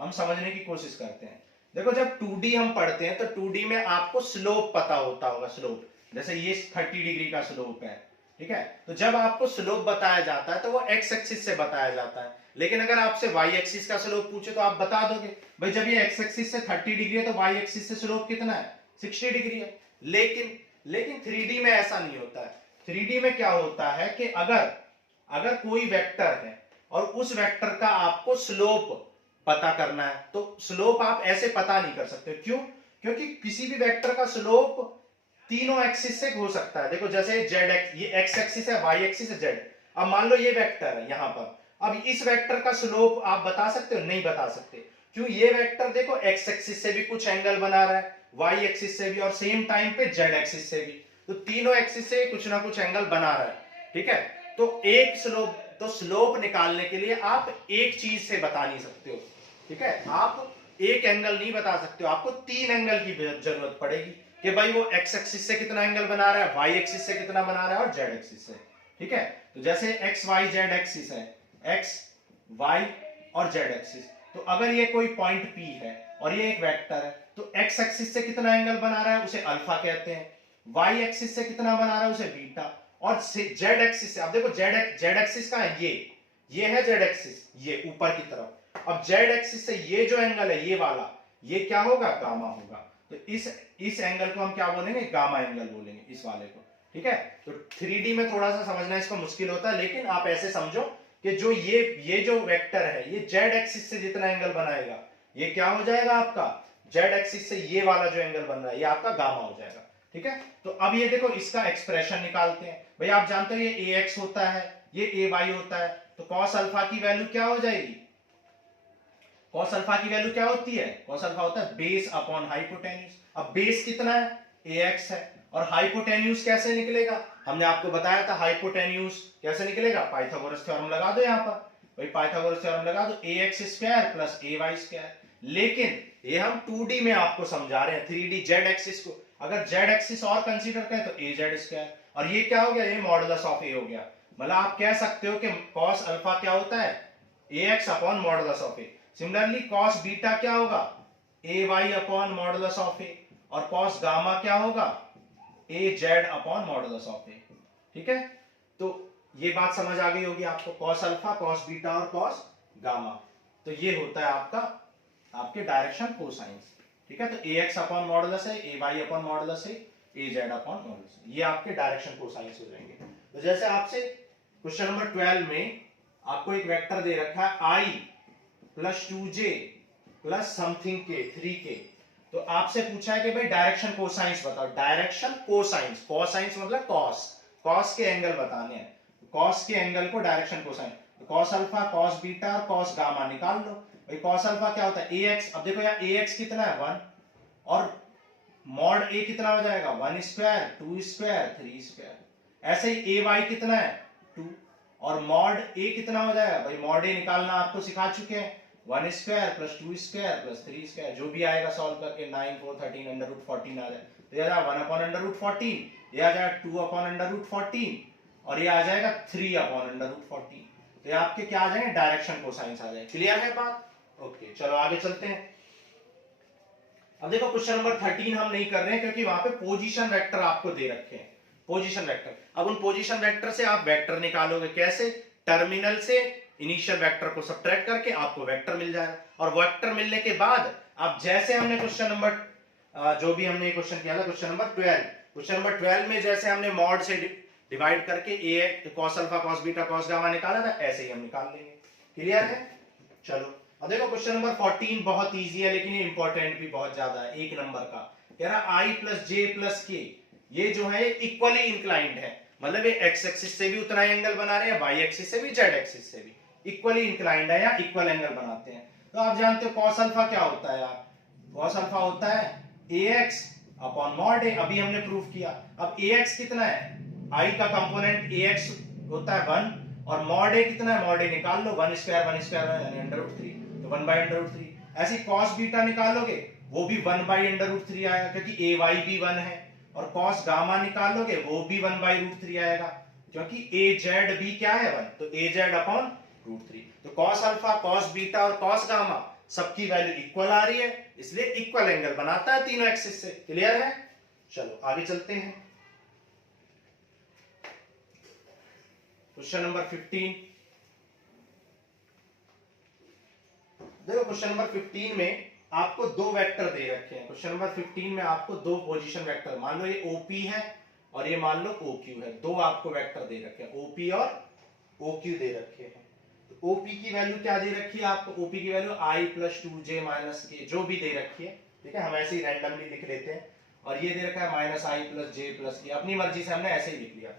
हम समझने की कोशिश करते हैं। देखो जब 2D हम पढ़ते हैं तो 2D में आपको स्लोप पता होता होगा, स्लोप, जैसे ये 30 डिग्री का स्लोप है, ठीक है। तो जब आपको स्लोप बताया जाता है तो वो एक्स एक्सिस से बताया जाता है, लेकिन अगर आपसे वाई एक्सिस का स्लोप पूछे तो आप बता दोगे भाई जब ये एक्स एक्सिस से 30 डिग्री है तो वाई एक्सिस से स्लोप कितना है, 60 डिग्री है। लेकिन 3D में ऐसा नहीं होता है। 3D में क्या होता है कि अगर कोई वेक्टर है और उस वेक्टर का आपको स्लोप पता करना है, तो स्लोप आप ऐसे पता नहीं कर सकते। क्यों? क्योंकि किसी भी वेक्टर का स्लोप तीनों एक्सिस से हो सकता है। देखो जैसे जेड एक्स, ये एक्स एक्सिस है, वाई एक्सिस है, जेड। अब मान लो ये वेक्टर है यहां पर, अब इस वेक्टर का स्लोप आप बता सकते हो? नहीं बता सकते। क्यों? ये वेक्टर देखो एक्स एक्सिस से भी कुछ एंगल बना रहा है, वाई एक्सिस से भी, और सेम टाइम पे जेड एक्सिस से भी, तो तीनों एक्सिस से कुछ ना कुछ एंगल बना रहा है, ठीक है। तो स्लोप निकालने के लिए आप एक चीज से बता नहीं सकते हो, ठीक है। आप एक एंगल नहीं बता सकते हो, आपको 3 एंगल की जरूरत पड़ेगी कि भाई वो एक्स एक्सिस से कितना एंगल बना रहा है, वाई एक्सिस से कितना बना रहा है, और जेड एक्सिस से, ठीक है। तो जैसे एक्स वाई जेड एक्सिस है, एक्स वाई और जेड एक्सिस, तो अगर ये कोई पॉइंट P है और ये एक वेक्टर है, तो एक्स एक्सिस से कितना एंगल बना रहा है उसे अल्फा कहते हैं, वाई एक्सिस से कितना बना रहा है उसे बीटा, और जेड एक्सिस से, अब देखो जेड एक्सिस का है ये है जेड एक्सिस, ये ऊपर की तरफ। अब जेड एक्सिस से ये जो एंगल है ये वाला, ये क्या होगा, गामा होगा। तो इस एंगल को हम क्या बोलेंगे, गामा एंगल बोलेंगे इस वाले को, ठीक है। तो 3D में थोड़ा सा समझना इसको मुश्किल होता है, लेकिन आप ऐसे समझो कि जो ये जो वेक्टर है ये जेड एक्सिस से जितना एंगल बनाएगा ये क्या हो जाएगा आपका, जेड एक्सिस से ये वाला जो एंगल बन रहा है ये आपका गामा हो जाएगा, ठीक है। तो अब ये देखो इसका एक्सप्रेशन निकालते हैं। भाई आप जानते हो ये ax होता है, ये ay होता है, तो cos अल्फा की वैल्यू क्या हो जाएगी, cos अल्फा की वैल्यू क्या होती है, cos अल्फा होता है बेस अपॉन हाइपोटेन्यूज। अब बेस कितना है, ax है, और हाइपोटेन्यूज कैसे निकलेगा, हमने आपको बताया था हाइपोटेन्यूज कैसे निकलेगा, पाइथागोरस थ्योरम लगा दो यहाँ पर, भाई पाइथागोरस थ्योरम लगा दो, ax square plus ay square. लेकिन ये हम 2D में आपको समझा रहे हैं, 3D जेड एक्सिस को अगर जेड एक्सिस और कंसीडर करें तो ए जेड स्क्वायर, और ये क्या हो गया, ये मॉडुलस ऑफ ए हो गया। मतलब आप कह सकते हो कि cos अल्फा क्या होता है, ax upon modulus of A. Similarly cos beta क्या होगा, ay upon modulus of A, और cos गामा क्या होगा, a Z upon modulus of A, ठीक है। तो ये बात समझ आ गई होगी आपको, cos अल्फा, cos बीटा और cos गामा। तो ये होता है आपके डायरेक्शन कोसाइंस, ठीक है। तो ax अपॉन मॉडुलस है, ay अपॉन मॉडुलस है, az अपॉन मॉडुलस, ये आपके डायरेक्शन कोसाइंस हो जाएंगे। तो जैसे आपसे क्वेश्चन नंबर 12 में आपको एक वेक्टर दे रखा है i plus 2j plus something के 3k, तो आपसे पूछा है कि भाई डायरेक्शन कोसाइंस बताओ। डायरेक्शन कोसाइंस, कोसाइंस मतलब कॉस के एंगल बताने हैं, कॉस के एंगल को direction cosine, cos alpha, cos beta और कॉस गामा निकाल लो। भाई कॉस अल्फा क्या होता है ax, अब देखो यार ax कितना है 1, और मॉड a कितना हो जाएगा 1 स्क्वायर 2 स्क्वायर 3 स्क्वायर, ऐसे ही ay कितना है 2, और मॉड a कितना हो जाएगा, भाई मॉड a निकालना आपको सिखा चुके हैं, 1 square plus 2 square plus 3 square, जो भी आएगा सॉल्व करके 9 4 13 अंडर रूट 14 आ जाए, तो ये आ जाएगा 1 अपॉन अंडर रूट 14, ये आ जाएगा 2 अपॉन अंडर रूट 14, और ये आ जाएगा 3 अपॉन अंडर रूट 14। तो ये आपके क्या आ जाएंगे, डायरेक्शन कोसाइंस आ जाएंगे। क्लियर है बात, ओके चलो आगे चलते हैं। अब देखो क्वेश्चन नंबर 13 हम नहीं कर रहे हैं क्योंकि वहां पे पोजीशन वेक्टर आपको दे रखे हैं, पोजीशन वेक्टर। अब उन पोजीशन वेक्टर से आप वेक्टर निकालोगे कैसे, टर्मिनल से इनिशियल वेक्टर को सब्ट्रैक्ट करके आपको वेक्टर मिल जाएगा, और वेक्टर मिलने के बाद आप जैसे हमने क्वेश्चन नंबर जो भी हमने क्वेश्चन किया था क्वेश्चन नंबर 12 में जैसे हमने मॉड से डिवाइड करके A cos alpha cos beta cos gamma निकाला था, ऐसे ही हम निकाल लेंगे। क्लियर है, चलो अब देखो क्वेश्चन नंबर 14 बहुत इजी है, लेकिन ये इंपॉर्टेंट भी बहुत ज्यादा है, एक नंबर का। कह रहा i प्लस जे प्लस के, ये जो है इक्वली इंक्लाइंड है, मतलब ये एक्स एक्सिस से भी उतना ही एंगल बना रहे हैं, वाई एक्सिस से भी जेड एक्सिस से भी इक्वली इंक्लाइंड है, या इक्वल एंगल बनाते हैं। तो आप जानते हो कॉस अल्फा क्या होता है यार, कॉस अल्फा होता है ax अपॉन मॉड a, अभी हमने प्रूफ किया। अब ax कितना है, i का कंपोनेंट ax होता है 1, और मॉड a कितना है, मॉड a निकाल लो 1 स्क्वायर यानी अंडर रूट 3, तो 1 बाई अंडर रूट 3। ऐसे cos बीटा निकालोगे वो भी 1 बाई अंडर रूट 3 आएगा क्योंकि ay भी 1 है, और cos गामा निकालोगे वो भी 1 बाई रूट 3 आएगा क्योंकि az भी क्या है 1, तो az अपॉन रूट 3। तो cos अल्फा cos बीटा और cos गामा सबकी वैल्यू इक्वल आ रही है, इसलिए इक्वल एंगल बनाता है तीनों एक्सिस से। क्लियर है, चलो आगे चलते हैं। क्वेश्चन नंबर 15, देखो क्वेश्चन नंबर 15 में आपको दो वेक्टर दे रखे हैं। क्वेश्चन नंबर 15 में आपको दो पोजीशन वेक्टर, मान लो ये OP है और ये मान लो OQ है, दो आपको वेक्टर दे रखे हैं, OP और OQ दे रखे हैं। तो OP की वैल्यू क्या दे रखी है आपको, OP की value i plus 2j minus के, जो भी दे रखी है, ठीक है, हम ऐसे ही रैंडमली लिख लेते हैं। और ये दे रखा है minus i plus j plus के, अपनी मर्जी से हमने ऐसे ही लिख लिया,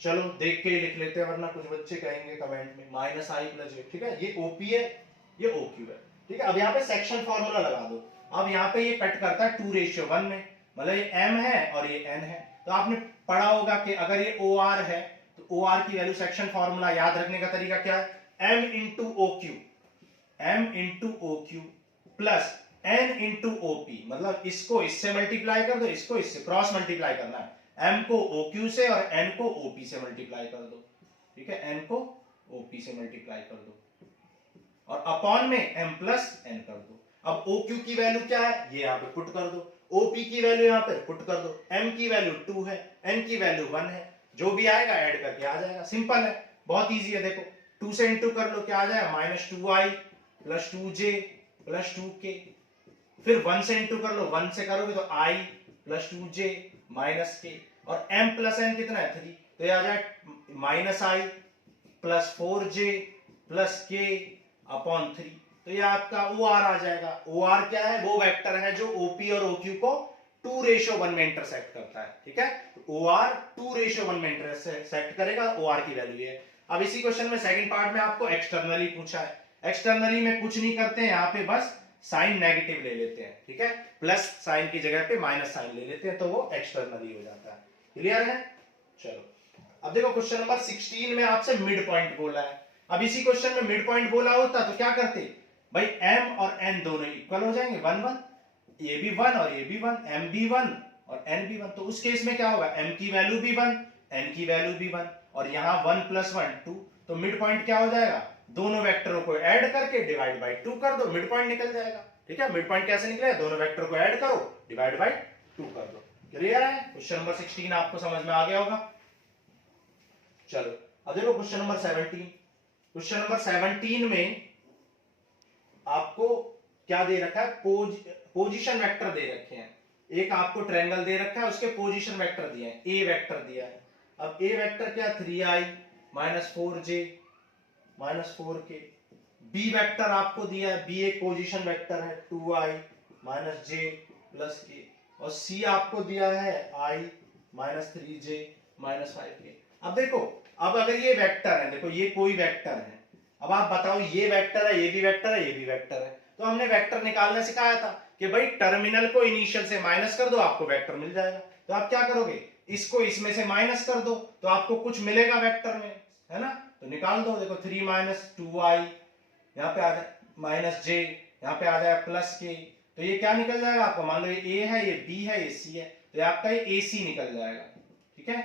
चलो देख के ही लिख लेते हैं वरना कुछ बच्चे कहेंगे कमेंट में माइनस i प्लस j, ठीक है। ये OP है ये OQ है, ठीक है। अब यहाँ पे सेक्शन फॉर्मूला लगा दो। अब यहाँ पे ये कट करता है 2:1 में, मतलब ये m है और ये n है। तो आपने पढ़ा होगा कि अगर ये OR है तो OR की वैल्यू, सेक्शन फॉर्मूला याद रखने का तरीका क्या है, m into OQ plus n into OP, मतलब इसको इससे मल्टीप्लाई कर दो, इसको इससे क्रॉस मल्टीप्लाई करना है, m को OQ से और n को OP से मल्टीप्लाई कर दो, ठीक है, n को OP से मल्टीप्लाई कर दो, और अपॉन में m प्लस n कर दो। अब ओ क्यू की वैल्यू क्या है, ये यहाँ पे पुट कर दो, ओपी की वैल्यू यहाँ पे पुट कर दो, एम की वैल्यू 2 है, एन की वैल्यू 1 है, जो भी आएगा ऐड करके आ जाएगा, सिंपल है, बहुत इजी है। देखो 2 से इंटू कर लो, क्या आ जाएगा, -2i plus 2j plus 2k, फिर 1 से इंटू कर लो, 1 से करोगे तो i plus 2j minus k, और m प्लस n कितना है 3, तो ये आ जाए -i plus 4j plus k upon 3, तो ये आपका OR आ जाएगा। OR क्या है, वो वेक्टर है जो OP और OQ को 2:1 में इंटरसेक्ट करता है, ठीक है, OR 2:1 में इंटरसेक्ट करेगा, OR की वैल्यू है। अब इसी क्वेश्चन में सेकंड पार्ट में आपको एक्सटर्नली पूछा है, एक्सटर्नली में कुछ नहीं करते हैं, यहाँ पे बस साइन नेगेटिव ले लेते हैं, ठीक है, प्लस साइन की जगह पे माइनस साइन ले लेते हैं, तो वो एक्सटर्नली हो जाता है। क्लियर है, चलो अब देखो क्वेश्चन नंबर 16 में आपसे मिड पॉइंट बोला है। अब इसी क्वेश्चन में मिड पॉइंट बोला होता तो क्या करते भाई, m और n दोनों इक्वल हो जाएंगे, 1 1, ये भी 1 और ये भी 1, m भी 1 और n भी 1, तो उस केस में क्या होगा, m की वैल्यू भी 1, n की वैल्यू भी 1, और यहाँ 1 + 1 2, तो मिड पॉइंट क्या हो जाएगा, दोनों वेक्टरों को ऐड करके डिवाइड बाय 2 कर दो, मिड पॉइंट निकल जाएगा। ठीक है, मिड पॉइंट कैसे निकलेगा, दोनों वेक्टर को ऐड करो, डिवाइड बाय 2 कर दो। क्लियर है, क्वेश्चन नंबर 16 आपको समझ में आ गया होगा। चलो अब देखो क्वेश्चन नंबर 17। क्वेश्चन नंबर 17 में आपको क्या दे रखा है, पोजीशन वेक्टर दे रखे हैं, एक आपको ट्रायंगल दे रखा है, उसके पोजीशन वेक्टर दिए हैं, ए वेक्टर दिया है। अब ए वेक्टर क्या, 3i - 4j - 4k, B vector आपको दिया है, बी एक पोजीशन वेक्टर है, 2i - j + k, और सी आपको दिया है i - 3j - 5k। अब देखो, अब अगर ये वेक्टर है, देखो ये कोई वेक्टर है, अब आप बताओ ये वेक्टर है, ये भी वेक्टर है, ये भी वेक्टर है, तो हमने वेक्टर निकालना सिखाया था कि भाई टर्मिनल को इनिशियल से माइनस कर दो, आपको वेक्टर मिल जाएगा। तो आप क्या करोगे, इसको इसमें से माइनस कर दो, तो आपको कुछ मिलेगा वेक्टर में, है ना, तो निकाल दो। देखो 3 - 2i, यहाँ पे आ जाए -j, यहाँ पे आ जाए +k, तो ये क्या निकल जाएगा आपको, मान लो ये a है, ये b है, ये c है, तो ये आपका ये ac निकल जाएगा। ठीक है,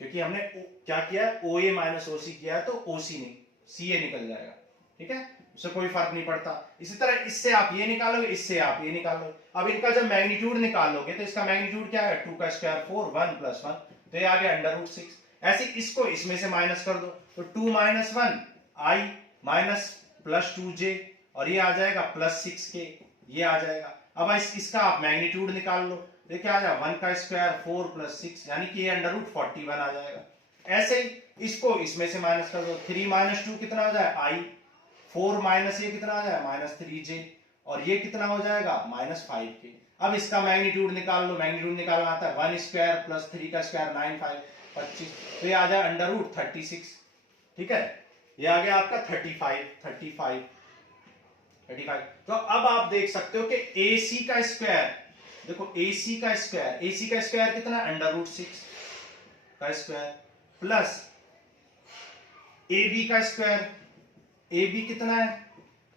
क्योंकि हमने क्या किया, OA - OC किया है, तो OC नहीं, CA निकल जाएगा। ठीक है, उससे कोई फर्क नहीं पड़ता। इसी तरह इससे आप ये निकालोगे, इससे आप ये निकालोगे। अब इनका जब मैग्नीट्यूड निकालोगे तो इसका मैग्नीट्यूड क्या है, 2 का स्क्वायर 4, 1 + 1, तो ये आ गया √6। ऐसे इसको इसमें से माइनस कर दो, तो 2 - 1 i - +2j, और ये आ जाएगा +6k, ये आ जाएगा। अब इसका आप मैग्नीट्यूड निकाल लो, तो क्या आ जाएगा, 1 का स्क्वायर 4 + 6, यानी कि ये √41 आ जाएगा। ऐसे ही इसको इसमें से माइनस कर दो, 3 - 2 कितना हो जाए, i, 4 - ये कितना आ जाएगा, -3j, और ये कितना हो जाएगा, -5k। अब इसका मैग्नीट्यूड निकाल लो, मैग्नीट्यूड निकालना आता है, 1 स्क्वायर + 3 का स्क्वायर 9 5 25, तो ये आ जाए √36। ठीक है, ये आ गया आपका 35। तो अब आप देख सकते हो कि AC का स्क्वायर, देखो AC का स्क्वायर कितना, √6 का स्क्वायर प्लस AB का स्क्वायर, AB कितना है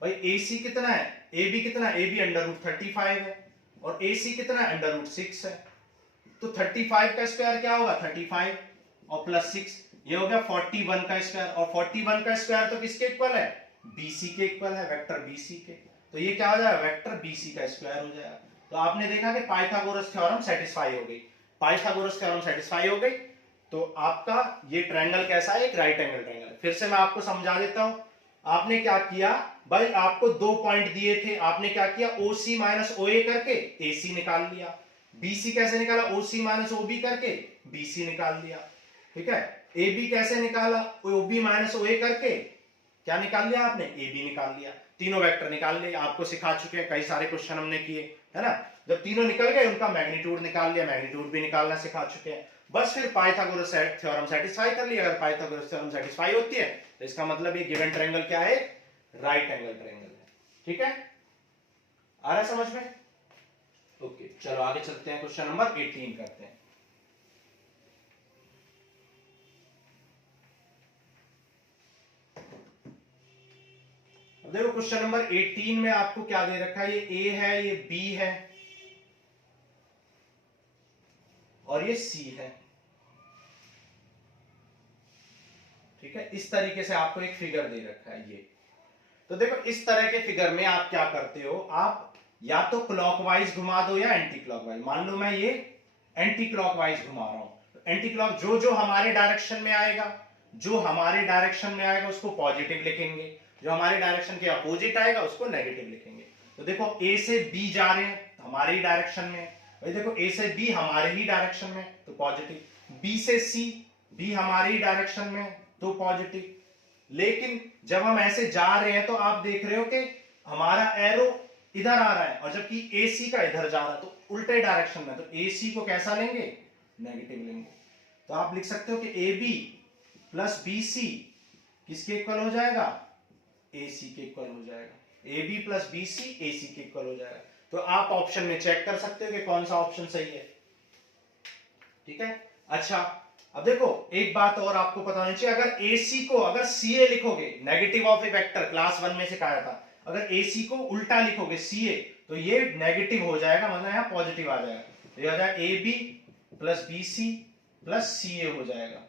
भाई, AC कितना है, AB कितना है, AB √35 है, और AC कितना है, √6 है, तो 35 का स्क्वायर क्या होगा, 35 और +6, ये हो गया 41 का स्क्वायर, और 41 का स्क्वायर तो किसके इक्वल है, BC के इक्वल है, वेक्टर BC के, तो ये क्या हो जाएगा, वेक्टर BC का स्क्वायर हो जाएगा। तो आपने देखा कि पाइथागोरस थ्योरम सेटिस्फाई हो गई, पाइथागोरस थ्योरम सेटिस्फाई हो गई, तो आपका ये ट्रायंगल कैसा है, एक राइट एंगल ट्रायंगल। फिर से मैं आपको समझा देता हूं, आपने क्या किया भाई, आपको 2 पॉइंट दिए थे, आपने क्या किया, OC - OA करके AC निकाल लिया, BC कैसे निकाला, OC - OB करके BC निकाल लिया। ठीक है, AB कैसे निकाला, OB - OA करके क्या निकाल लिया आपने, AB निकाल लिया। तीनों वेक्टर निकाल लिए, आपको सिखा चुके हैं, कई सारे क्वेश्चन हमने किए, है ना। जब तीनों निकल गए, उनका मैग्नीट्यूड निकाल लिया, मैग्नीट्यूड भी निकालना सिखा चुके हैं, बस फिर पाइथागोरस थ्योरम सेटिस्फाई कर लिया। अगर पाइथागोरस थ्योरम सेटिस्फाई होती है तो इसका मतलब ये गिवन ट्रायंगल क्या है, राइट एंगल ट्रायंगल है। ठीक है, आ रहा है समझ में, ओके। चलो आगे चलते हैं, क्वेश्चन नंबर 18 करते हैं। देखो क्वेश्चन नंबर 18 में आपको क्या दे रखा है, ये A है, ये B है, और ये C है। ठीक है, इस तरीके से आपको एक फिगर दे रखा है ये। तो देखो इस तरह के फिगर में आप क्या करते हो, आप या तो क्लॉकवाइज घुमा दो या एंटी क्लॉकवाइज। मान लो मैं ये एंटी क्लॉकवाइज घुमा रहा हूं, एंटी क्लॉक जो जो हमारे डायरेक्शन में आएगा, जो हमारे डायरेक्शन में आएगा उसको पॉजिटिव लिखेंगे, जो हमारे डायरेक्शन के अपोजिट आएगा उसको नेगेटिव लिखेंगे। तो देखो ए से बी जा रहे हैं हमारे ही डायरेक्शन में, भाई देखो ए से बी हमारे ही डायरेक्शन में तो पॉजिटिव, बी से सी भी हमारे ही डायरेक्शन में तो पॉजिटिव। लेकिन जब हम ऐसे जा रहे हैं तो आप देख रहे हो कि हमारा एरो इधर आ रहा है और जबकि ए सी का इधर जा रहा है तो उल्टे डायरेक्शन में, तो ए सी को कैसा लेंगे, नेगेटिव लेंगे। तो आप लिख सकते हो कि A B plus B C किसके इक्वल हो जाएगा, ए सी के इक्वल हो जाएगा। A B plus B C A C के इक्वल हो जाएगा। तो आप ऑप्शन में चेक कर सकते हो कि कौन सा ऑप्शन सही है। ठीक है, अच्छा अब देखो एक बात और आपको पता होनी चाहिए, अगर ए सी को अगर सी ए लिखोगे, negative of A vector class 1 में सिखाया था, अगर ए सी को उल्टा लिखोगे सी ए तो ये नेगेटिव हो जाएगा, मतलब यहां पॉजिटिव आ जाएगा। ये हो जाएगा A B plus B C plus C A हो जाएगा।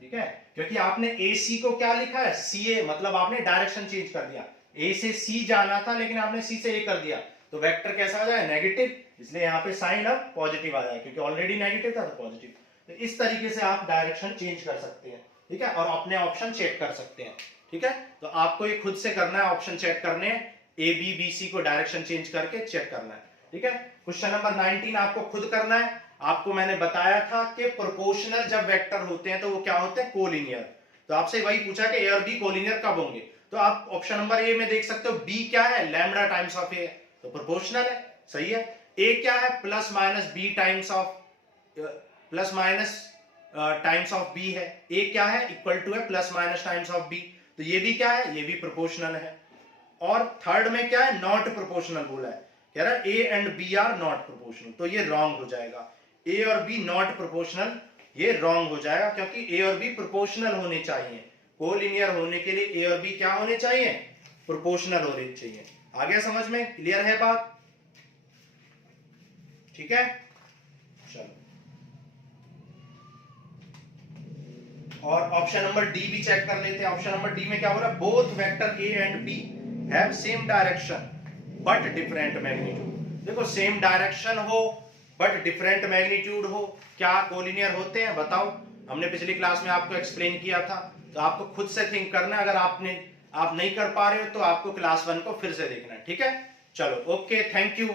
ठीक है, क्योंकि आपने ए सी को क्या लिखा है, सी ए, मतलब आपने डायरेक्शन चेंज कर दिया। ए से सी जाना था लेकिन आपने सी से ए कर दिया, तो वेक्टर कैसा आ जाएगा, नेगेटिव, इसलिए यहाँ पे साइन अब पॉजिटिव आ जाएगा क्योंकि ऑलरेडी नेगेटिव था तो पॉजिटिव। तो इस तरीके से आप डायरेक्शन चेंज कर सकते हैं। ठीक है, और अपने ऑप्शन चेक कर सकते हैं। ठीक है, तो आपको ये खुद से करना है, ऑप्शन चेक करने हैं, ए बी बी सी को डायरेक्शन चेंज करके चेक करना है। ठीक है, क्वेश्चन नंबर 19 आपको खुद करना है। आपको मैंने बताया था कि प्रोपोर्शनल जब वेक्टर होते हैं तो वो क्या होते हैं, कोलिनियर। तो आपसे वही पूछा कि ए और बी कोलिनियर कब होंगे, तो आप ऑप्शन नंबर ए में देख सकते हो, बी क्या है, लैम्डा टाइम्स ऑफ ए, तो प्रोपोर्शनल है, सही है। ए क्या है, plus minus B times of, plus minus times of B है। ए क्या है, इक्वल टू है plus minus times of B, तो ये भी क्या है, ये भी प्रोपोर्शनल है। और थर्ड में क्या है, नॉट प्रोपोर्शनल बोला है, कह रहा है A and B are not proportional, तो ये रॉन्ग हो जाएगा। ए और बी नॉट प्रोपोर्शनल, ये रॉन्ग हो जाएगा क्योंकि ए और बी प्रोपोर्शनल होने चाहिए। कोलिनियर होने के लिए ए और बी क्या होने चाहिए, प्रोपोर्शनल होने चाहिए। आ गया समझ में, क्लियर है बात? ठीक है, चलो और ऑप्शन नंबर डी भी चेक कर लेते हैं। ऑप्शन नंबर डी में क्या हो रहा है, both vector A and B have same direction but different magnitude. देखो सेम डायरेक्शन हो बट डिफरेंट मैग्नीट्यूड हो, क्या कोलिनियर होते हैं बताओ? हमने पिछली क्लास में आपको एक्सप्लेन किया था, तो आपको खुद से थिंक करना है। अगर आप नहीं कर पा रहे हो तो आपको क्लास 1 को फिर से देखना है। ठीक है, चलो ओके, थैंक यू।